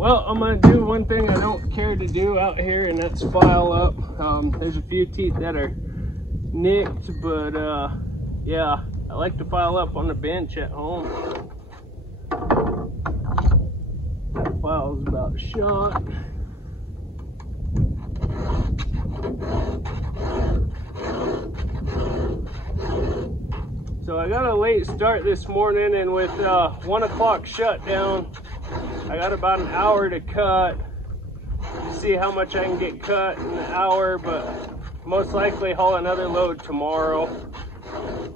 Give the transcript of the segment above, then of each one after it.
Well, I'm gonna do one thing I don't care to do out here, and that's file up. There's a few teeth that are nicked, but yeah, I like to file up on the bench at home. That file's about shot. So I got a late start this morning, and with 1 o'clock shutdown, I got about an hour to cut. See how much I can get cut in an hour, but most likely haul another load tomorrow,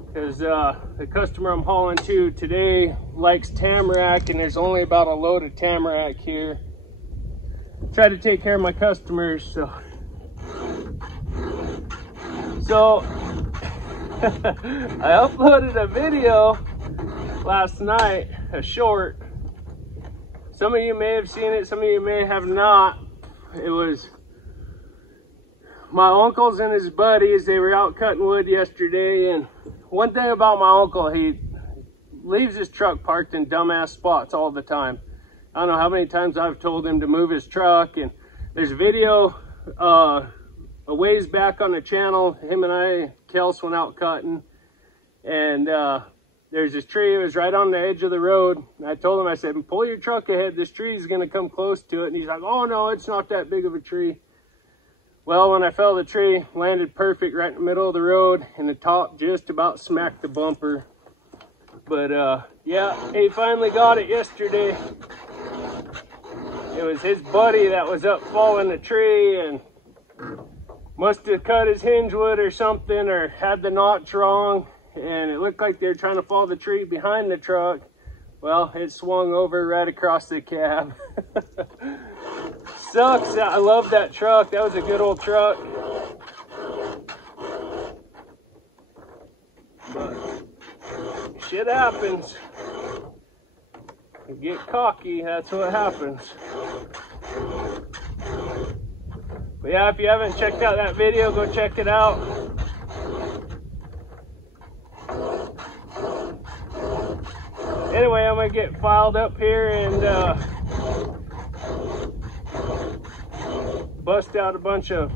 because the customer I'm hauling to today likes tamarack, and there's only about a load of tamarack here. Try to take care of my customers, so I uploaded a video last night, a short. Some of you may have seen it, some of you may have not. It was my uncles and his buddies. They were out cutting wood yesterday, and one thing about my uncle, he leaves his truck parked in dumbass spots all the time. I don't know how many times I've told him to move his truck, and there's a video a ways back on the channel. Him and Kels went out cutting, and there's this tree. It was right on the edge of the road. And I told him, I said, pull your truck ahead. This tree is going to come close to it. And he's like, oh no, it's not that big of a tree. Well, when I fell, the tree landed perfect right in the middle of the road, and the top just about smacked the bumper. But yeah, he finally got it yesterday. It was his buddy that was up falling the tree, and must have cut his hinge wood or something, or had the notch wrong, and it looked like they were trying to fall the tree behind the truck. Well, it swung over right across the cab. Sucks. I love that truck. That was a good old truck. But shit happens. You get cocky, that's what happens. But yeah, if you haven't checked out that video, go check it out. Anyway, I'm gonna get filed up here and bust out a bunch of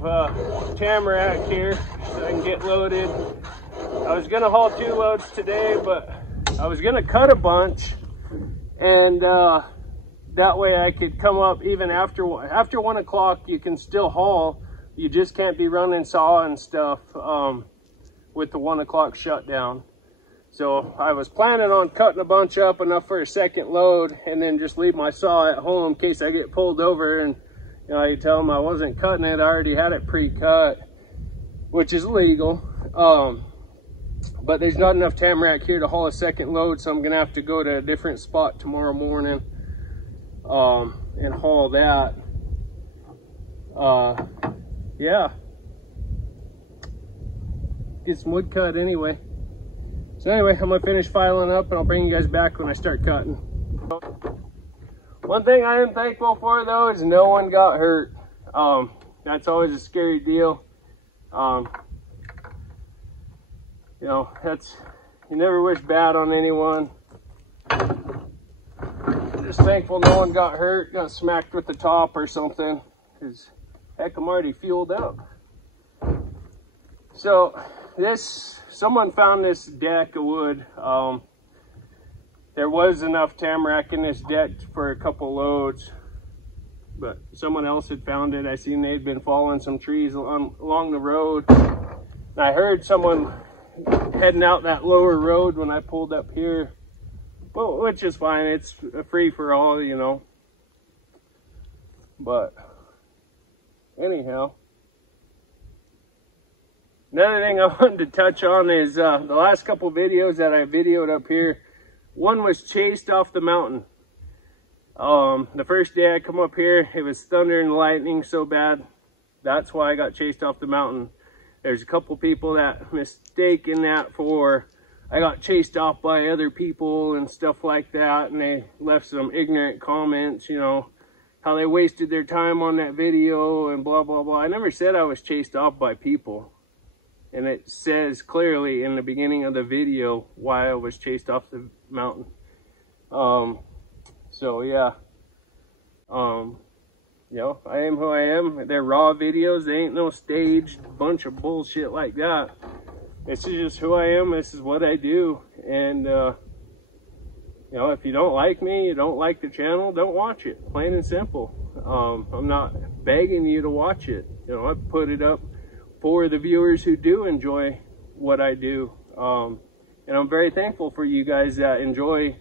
tamarack here so I can get loaded. I was gonna haul 2 loads today, but I was gonna cut a bunch, and that way I could come up even after 1 o'clock. You can still haul. You just can't be running saw and stuff with the 1 o'clock shutdown. So I was planning on cutting a bunch up, enough for a second load, and then just leave my saw at home in case I get pulled over and, you know, I tell them I wasn't cutting it. I already had it pre-cut, which is legal. But there's not enough tamarack here to haul a second load, so I'm gonna have to go to a different spot tomorrow morning and haul that. Yeah, get some wood cut anyway. So anyway, I'm gonna finish filing up, and I'll bring you guys back when I start cutting. One thing I am thankful for though is no one got hurt. That's always a scary deal. You know, you never wish bad on anyone. Just thankful no one got hurt, got smacked with the top or something, because heck, I'm already fueled up. So someone found this deck of wood. There was enough tamarack in this deck for a couple loads, but someone else had found it. I seen they'd been falling some trees along the road. And I heard someone heading out that lower road when I pulled up here. Well, which is fine. It's a free for all, you know. But anyhow, another thing I wanted to touch on is the last couple videos that I videoed up here. One was chased off the mountain. The first day I come up here, it was thunder and lightning so bad. That's why I got chased off the mountain. There's a couple people that mistaken that for I got chased off by other people and stuff like that, and they left some ignorant comments, you know, how they wasted their time on that video and blah blah blah. I never said I was chased off by people, and it says clearly in the beginning of the video why I was chased off the mountain. So yeah, You know, I am who I am. They're raw videos. They ain't no staged bunch of bullshit like that. This is just who I am. This is what I do. And, you know, if you don't like me, you don't like the channel, don't watch it. Plain and simple. I'm not begging you to watch it. You know, I put it up for the viewers who do enjoy what I do. And I'm very thankful for you guys that enjoy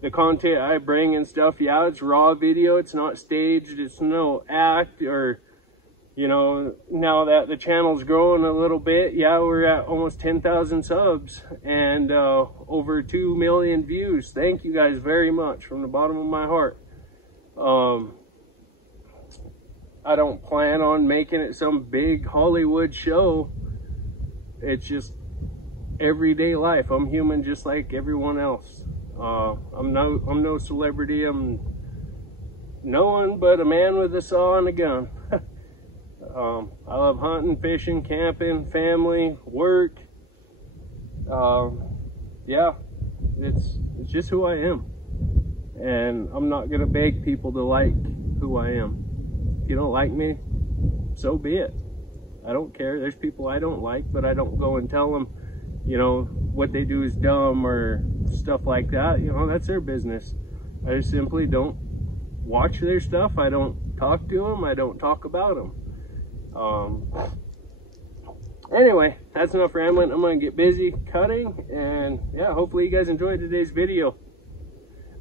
the content I bring and stuff. Yeah, it's raw video. It's not staged. It's no act or, you know, now that the channel's growing a little bit, yeah, we're at almost 10,000 subs and over 2 million views. Thank you guys very much from the bottom of my heart. I don't plan on making it some big Hollywood show. It's just everyday life. I'm human just like everyone else. I'm no celebrity. I'm no one but a man with a saw and a gun. I love hunting, fishing, camping, family, work. Yeah, it's just who I am. And I'm not gonna beg people to like who I am. If you don't like me, so be it. I don't care. There's people I don't like, but I don't go and tell them, you know, what they do is dumb or stuff like that. You know, that's their business. I just simply don't watch their stuff. I don't talk to them. I don't talk about them. Anyway, that's enough rambling. I'm gonna get busy cutting, and yeah, hopefully you guys enjoyed today's video.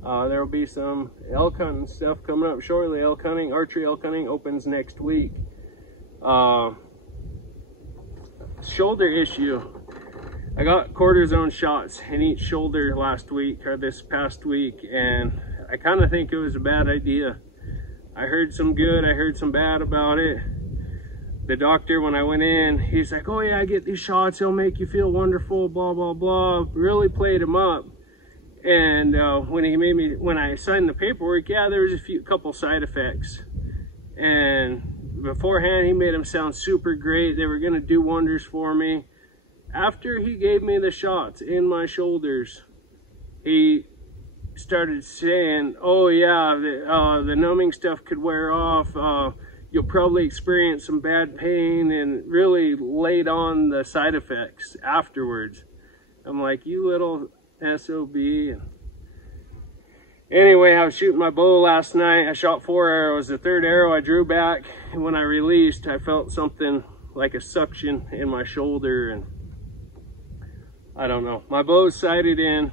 There will be some elk hunting stuff coming up shortly. Elk hunting, archery elk hunting opens next week. Shoulder issue. I got cortisone shots in each shoulder last week or this past week, and I kind of think it was a bad idea. I heard some good, I heard some bad about it. The doctor, when I went in, he's like, oh yeah, I get these shots, they'll make you feel wonderful, blah, blah, blah. Really played him up. And when I signed the paperwork, yeah, there was a couple side effects. And beforehand, he made them sound super great. They were gonna do wonders for me. After he gave me the shots in my shoulders, he started saying, oh yeah, the numbing stuff could wear off. You'll probably experience some bad pain, and really laid on the side effects afterwards. I'm like, you little SOB. Anyway, I was shooting my bow last night. I shot 4 arrows. The third arrow I drew back, and when I released, I felt something like a suction in my shoulder, and I don't know. My bow's sighted in,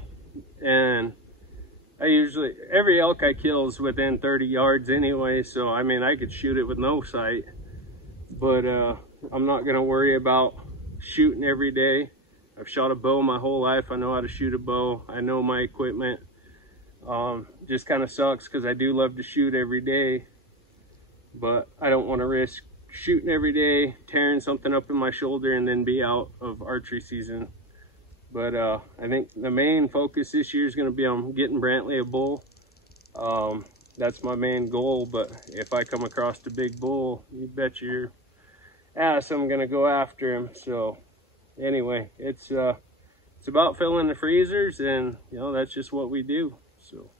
and every elk I kill is within 30 yards anyway, so I mean, I could shoot it with no sight, but I'm not gonna worry about shooting every day. I've shot a bow my whole life. I know how to shoot a bow. I know my equipment. Just kind of sucks because I do love to shoot every day, but I don't want to risk shooting every day, tearing something up in my shoulder, and then be out of archery season. But I think the main focus this year is going to be on getting Brantley a bull. That's my main goal, but if I come across a big bull, you bet your ass I'm going to go after him. So anyway, it's about filling the freezers, and you know, that's just what we do. So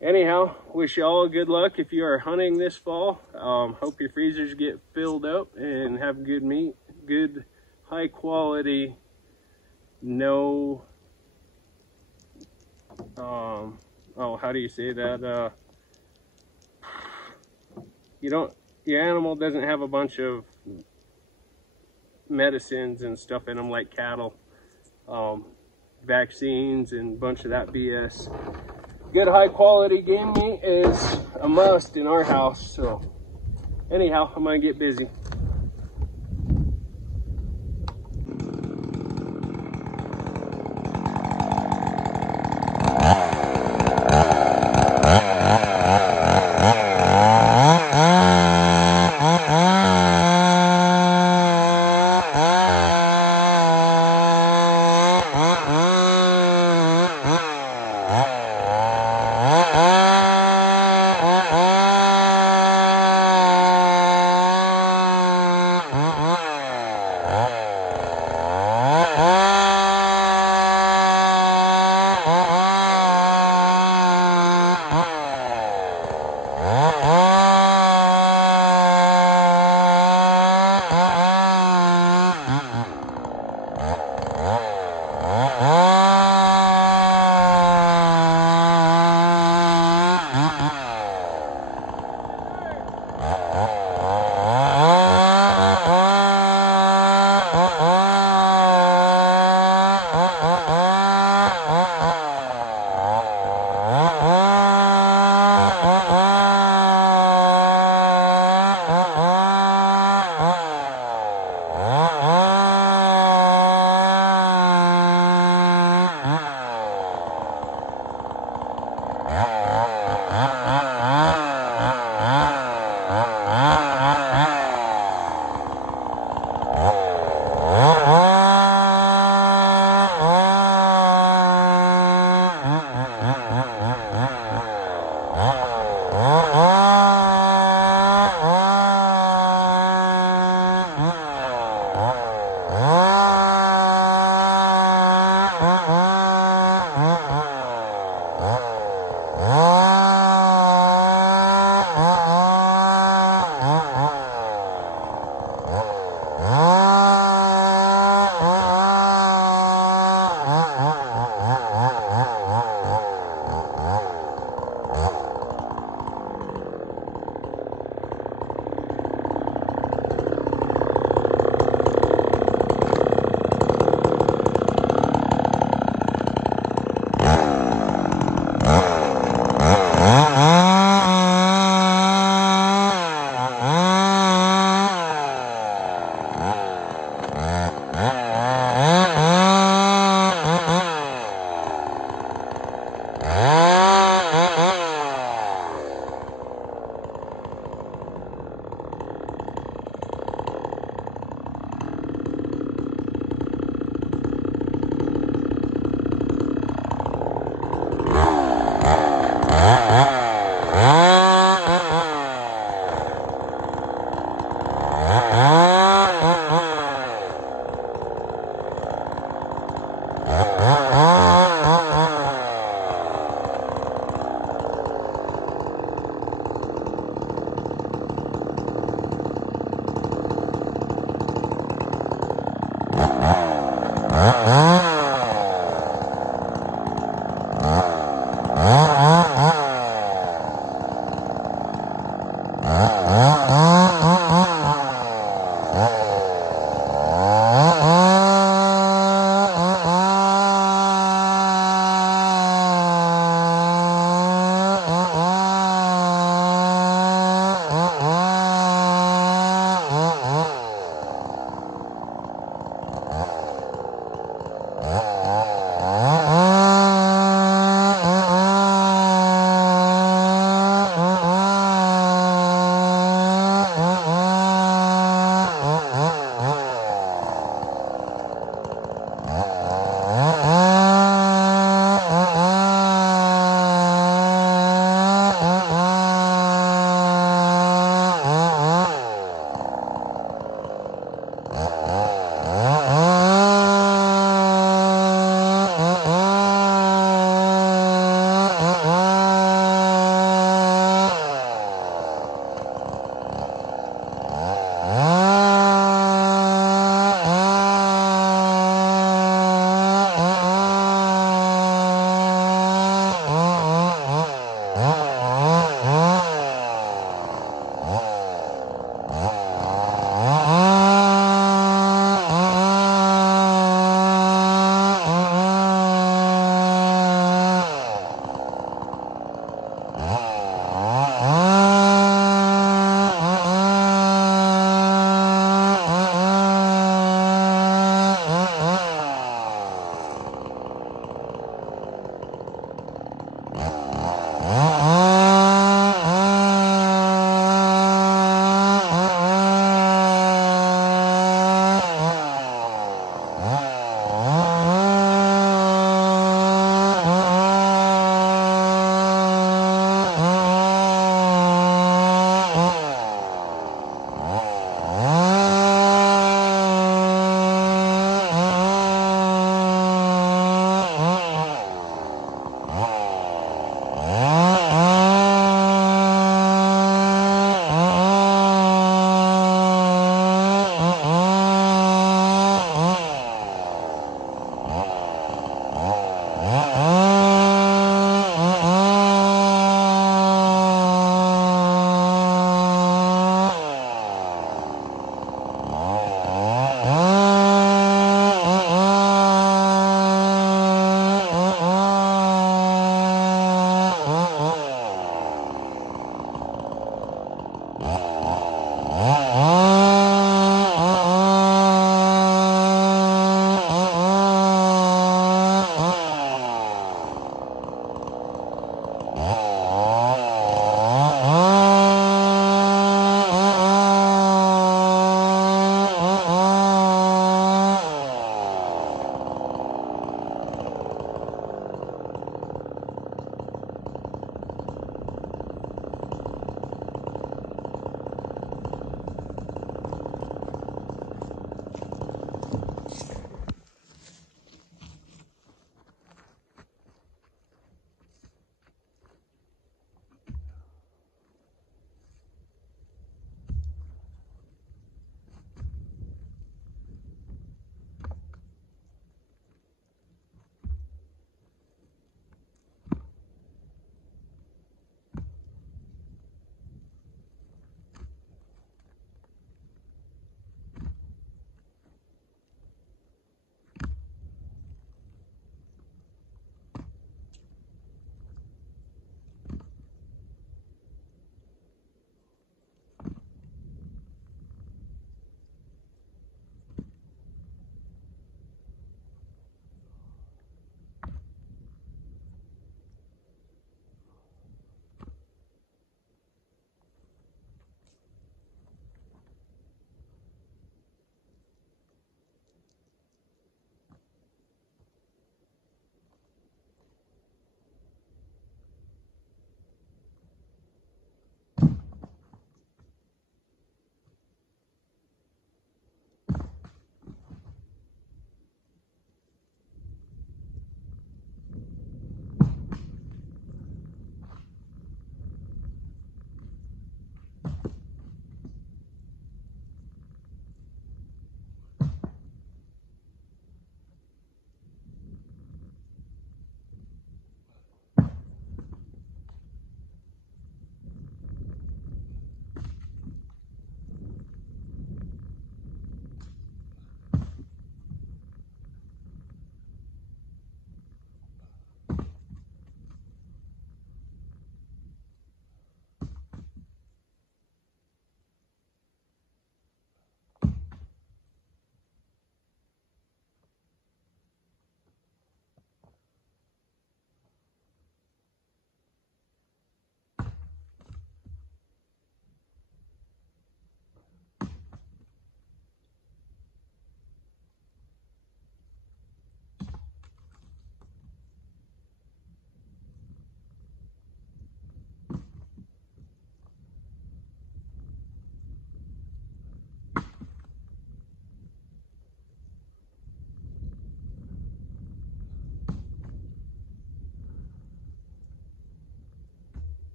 anyhow, wish you all good luck if you are hunting this fall. Hope your freezers get filled up and have good meat, good high quality, no how do you say that, your animal doesn't have a bunch of medicines and stuff in them like cattle, vaccines and a bunch of that BS. Good high quality game meat is a must in our house. So anyhow, I'm gonna get busy.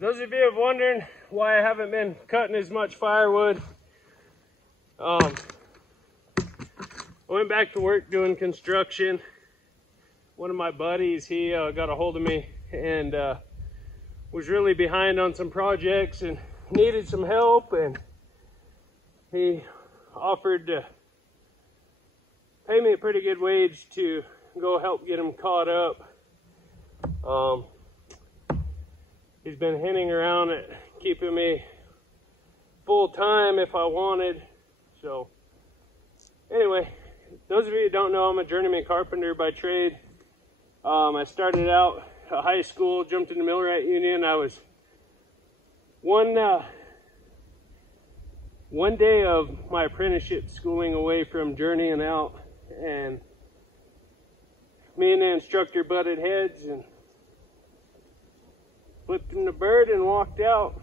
Those of you have wondering why I haven't been cutting as much firewood, I went back to work doing construction. One of my buddies, he got a hold of me and was really behind on some projects and needed some help, and he offered to pay me a pretty good wage to go help get him caught up. He's been hinting around at keeping me full time if I wanted. So anyway, those of you who don't know, I'm a journeyman carpenter by trade. I started out at high school, jumped into Millwright Union. I was one day of my apprenticeship schooling away from journeying out, and me and the instructor butted heads and flipped him the bird and walked out.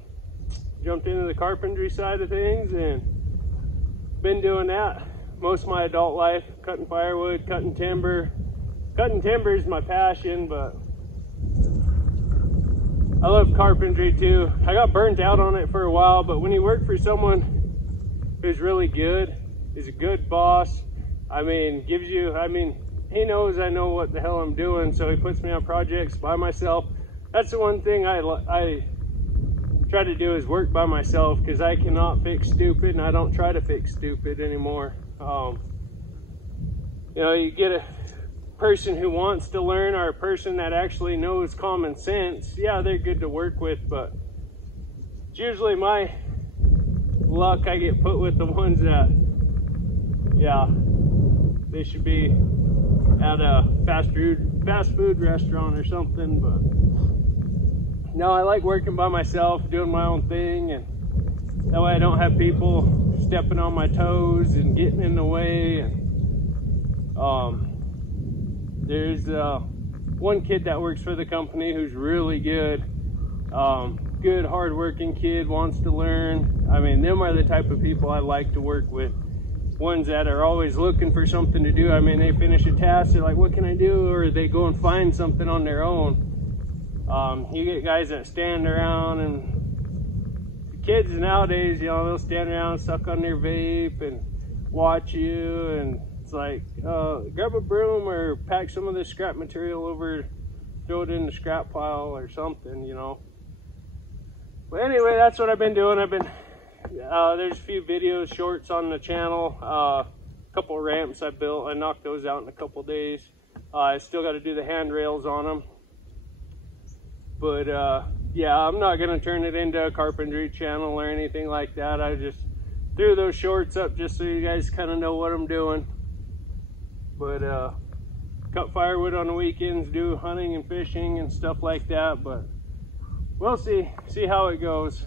Jumped into the carpentry side of things and been doing that most of my adult life, cutting firewood, cutting timber. Cutting timber is my passion, but I love carpentry too. I got burnt out on it for a while, but when you work for someone who's really good, is a good boss, he knows I know what the hell I'm doing, so he puts me on projects by myself. That's the one thing I try to do, is work by myself, because I cannot fix stupid, and I don't try to fix stupid anymore. You get a person who wants to learn, or a person that actually knows common sense. Yeah, they're good to work with, but it's usually my luck I get put with the ones that, yeah, they should be at a fast food restaurant or something. But no, I like working by myself, doing my own thing, and that way I don't have people stepping on my toes and getting in the way. And there's one kid that works for the company who's really good, hard-working kid, wants to learn. Them are the type of people I like to work with. Ones that are always looking for something to do. They finish a task, they're like, what can I do? Or they go and find something on their own. You get guys that stand around, and the kids nowadays, they'll stand around, suck on their vape and watch you, and it's like, grab a broom or pack some of this scrap material over, throw it in the scrap pile or something, But anyway, that's what I've been doing. There's a few videos, shorts on the channel, a couple of ramps I built. I knocked those out in a couple of days. I still got to do the handrails on them. But yeah, I'm not going to turn it into a carpentry channel or anything like that. I just threw those shorts up just so you guys kind of know what I'm doing. But cut firewood on the weekends, do hunting and fishing and stuff like that. But we'll see how it goes.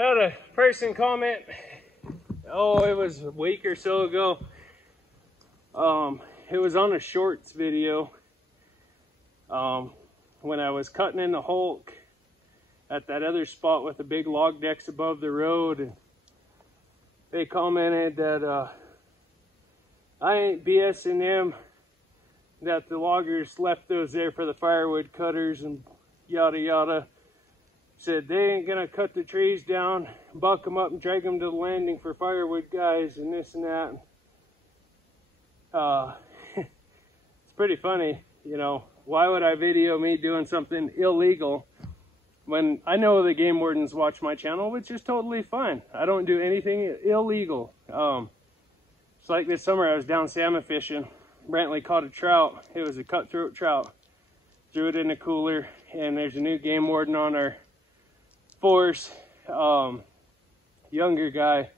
Had a person comment, oh, it was a week or so ago. It was on a shorts video when I was cutting in the Hulk at that other spot with the big log decks above the road, and they commented that I ain't BSing them, that the loggers left those there for the firewood cutters and yada yada. Said they ain't gonna cut the trees down, buck them up and drag them to the landing for firewood guys and this and that. It's pretty funny, you know. Why would I video me doing something illegal when I know the game wardens watch my channel, which is totally fine. I don't do anything illegal. It's like this summer I was down salmon fishing. Brantley caught a trout. It was a cutthroat trout. Threw it in a cooler, and there's a new game warden on our force, younger guy.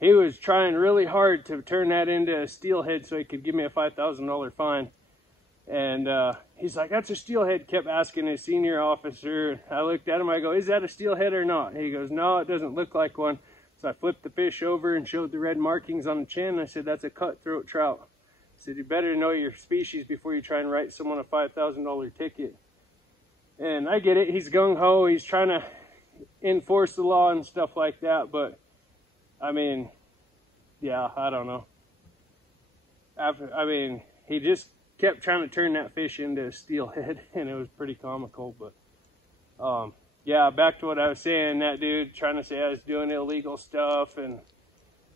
He was trying really hard to turn that into a steelhead so he could give me a $5,000 fine. And he's like, that's a steelhead. Kept asking his senior officer. I looked at him, I go, is that a steelhead or not? And he goes, no, it doesn't look like one. So I flipped the fish over and showed the red markings on the chin. I said, that's a cutthroat trout. I said, you better know your species before you try and write someone a $5,000 ticket. And I get it, he's gung-ho, he's trying to enforce the law and stuff like that, but I mean, yeah, I don't know. I mean, he just kept trying to turn that fish into a steelhead, and it was pretty comical. But yeah, back to what I was saying, that dude trying to say I was doing illegal stuff and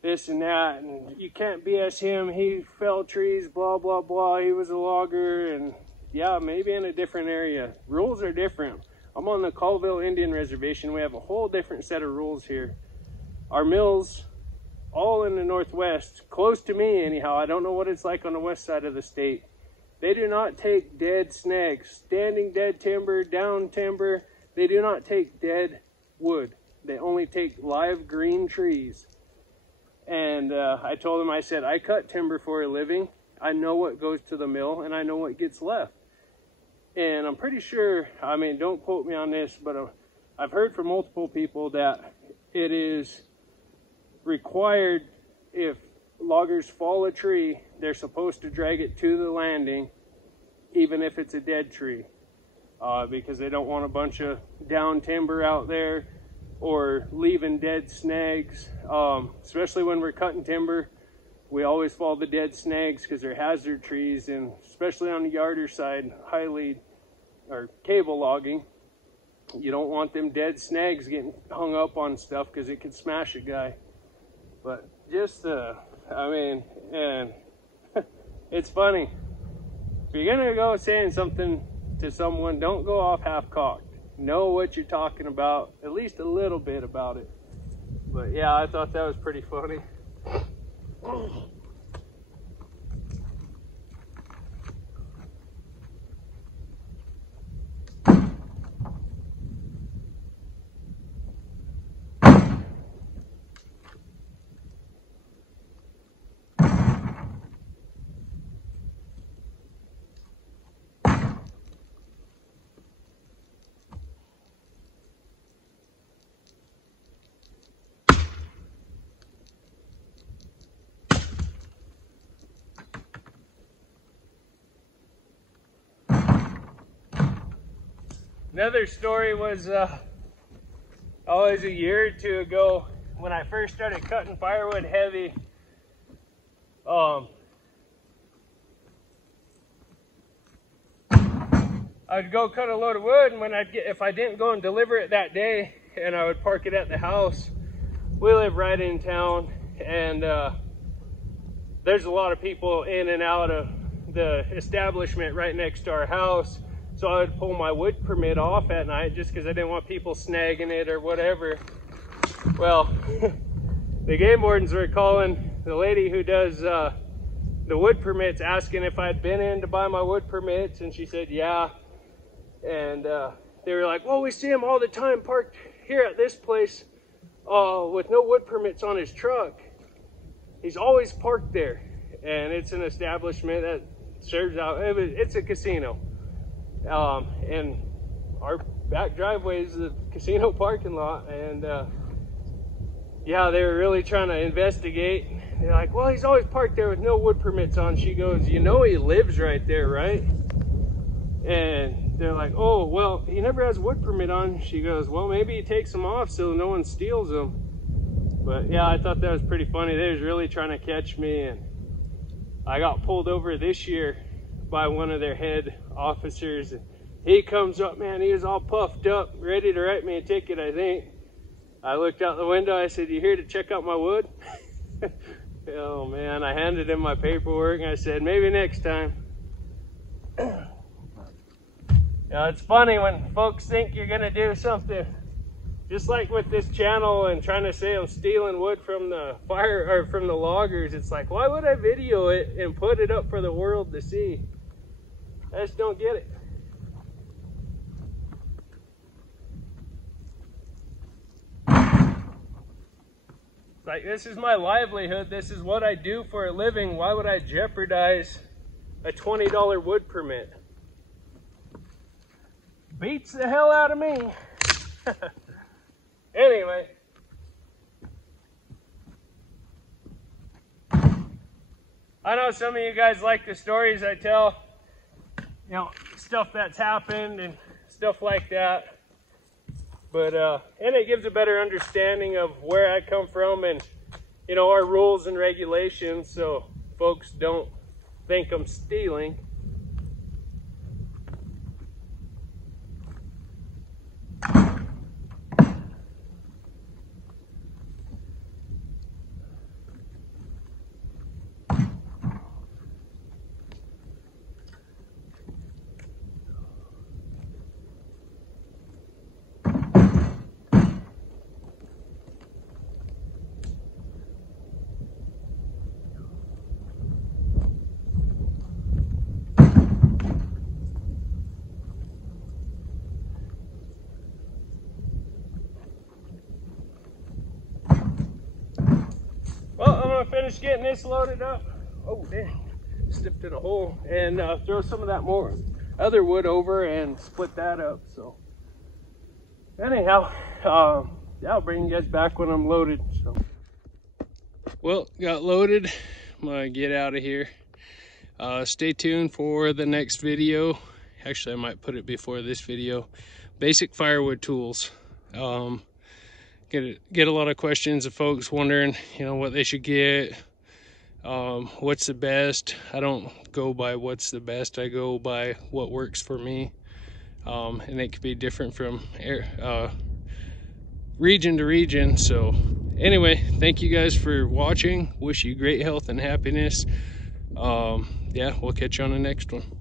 this and that, and you can't BS him, he felled trees, blah blah blah, he was a logger. And yeah, maybe in a different area, rules are different. I'm on the Colville Indian Reservation. We have a whole different set of rules here. Our mills, all in the Northwest, close to me anyhow, I don't know what it's like on the west side of the state. They do not take dead snags, standing dead timber, down timber. They do not take dead wood. They only take live green trees. And I told him, I said, I cut timber for a living. I know what goes to the mill and I know what gets left. And I'm pretty sure, I mean, don't quote me on this, but I've heard from multiple people that it is required, if loggers fall a tree, they're supposed to drag it to the landing, even if it's a dead tree, because they don't want a bunch of down timber out there or leaving dead snags. Especially when we're cutting timber, we always fall the dead snags because they're hazard trees, and especially on the yarder side, highly, or cable logging, you don't want them dead snags getting hung up on stuff because it could smash a guy. But just, I mean, and it's funny. If you're gonna go saying something to someone, don't go off half-cocked. Know what you're talking about, at least a little bit about it. But yeah, I thought that was pretty funny. Another story was always a year or two ago when I first started cutting firewood heavy. I'd go cut a load of wood, and when if I didn't go and deliver it that day, and I would park it at the house. We live right in town, and there's a lot of people in and out of the establishment right next to our house. So I would pull my wood permit off at night just because I didn't want people snagging it or whatever. Well, the game wardens were calling the lady who does the wood permits, asking if I'd been in to buy my wood permits, and she said yeah. And they were like, well, we see him all the time parked here at this place with no wood permits on his truck. He's always parked there, and it's an establishment that serves out, it's a casino. And our back driveway is the casino parking lot, and yeah, they were really trying to investigate. They're like, well, he's always parked there with no wood permits on. She goes, you know he lives right there, right? And they're like, oh, well, he never has a wood permit on. She goes, well, maybe he takes them off so no one steals them. But yeah, I thought that was pretty funny. They was really trying to catch me, and I got pulled over this year by one of their head officers. And he comes up, man, he was all puffed up, ready to write me a ticket, I think. I looked out the window, I said, you here to check out my wood? Oh man, I handed him my paperwork and I said, maybe next time. You know, it's funny when folks think you're gonna do something, just like with this channel and trying to say I'm stealing wood from the fire or from the loggers. It's like, why would I video it and put it up for the world to see? I just don't get it. It's like, this is my livelihood. This is what I do for a living. Why would I jeopardize a $20 wood permit? Beats the hell out of me. Anyway. I know some of you guys like the stories I tell, you know, stuff that's happened and stuff like that. But, and it gives a better understanding of where I come from and, you know, our rules and regulations, so folks don't think I'm stealing. Well, I'm gonna finish getting this loaded up. Oh dang, slipped in a hole, and throw some of that more other wood over and split that up. So anyhow, yeah, I'll bring you guys back when I'm loaded. So, well, got loaded. I'm gonna get out of here. Stay tuned for the next video. Actually, I might put it before this video. Basic firewood tools. Get a lot of questions of folks wondering, you know, what they should get, what's the best. I don't go by what's the best, I go by what works for me, and it could be different from region to region. So anyway, thank you guys for watching. Wish you great health and happiness. Yeah, we'll catch you on the next one.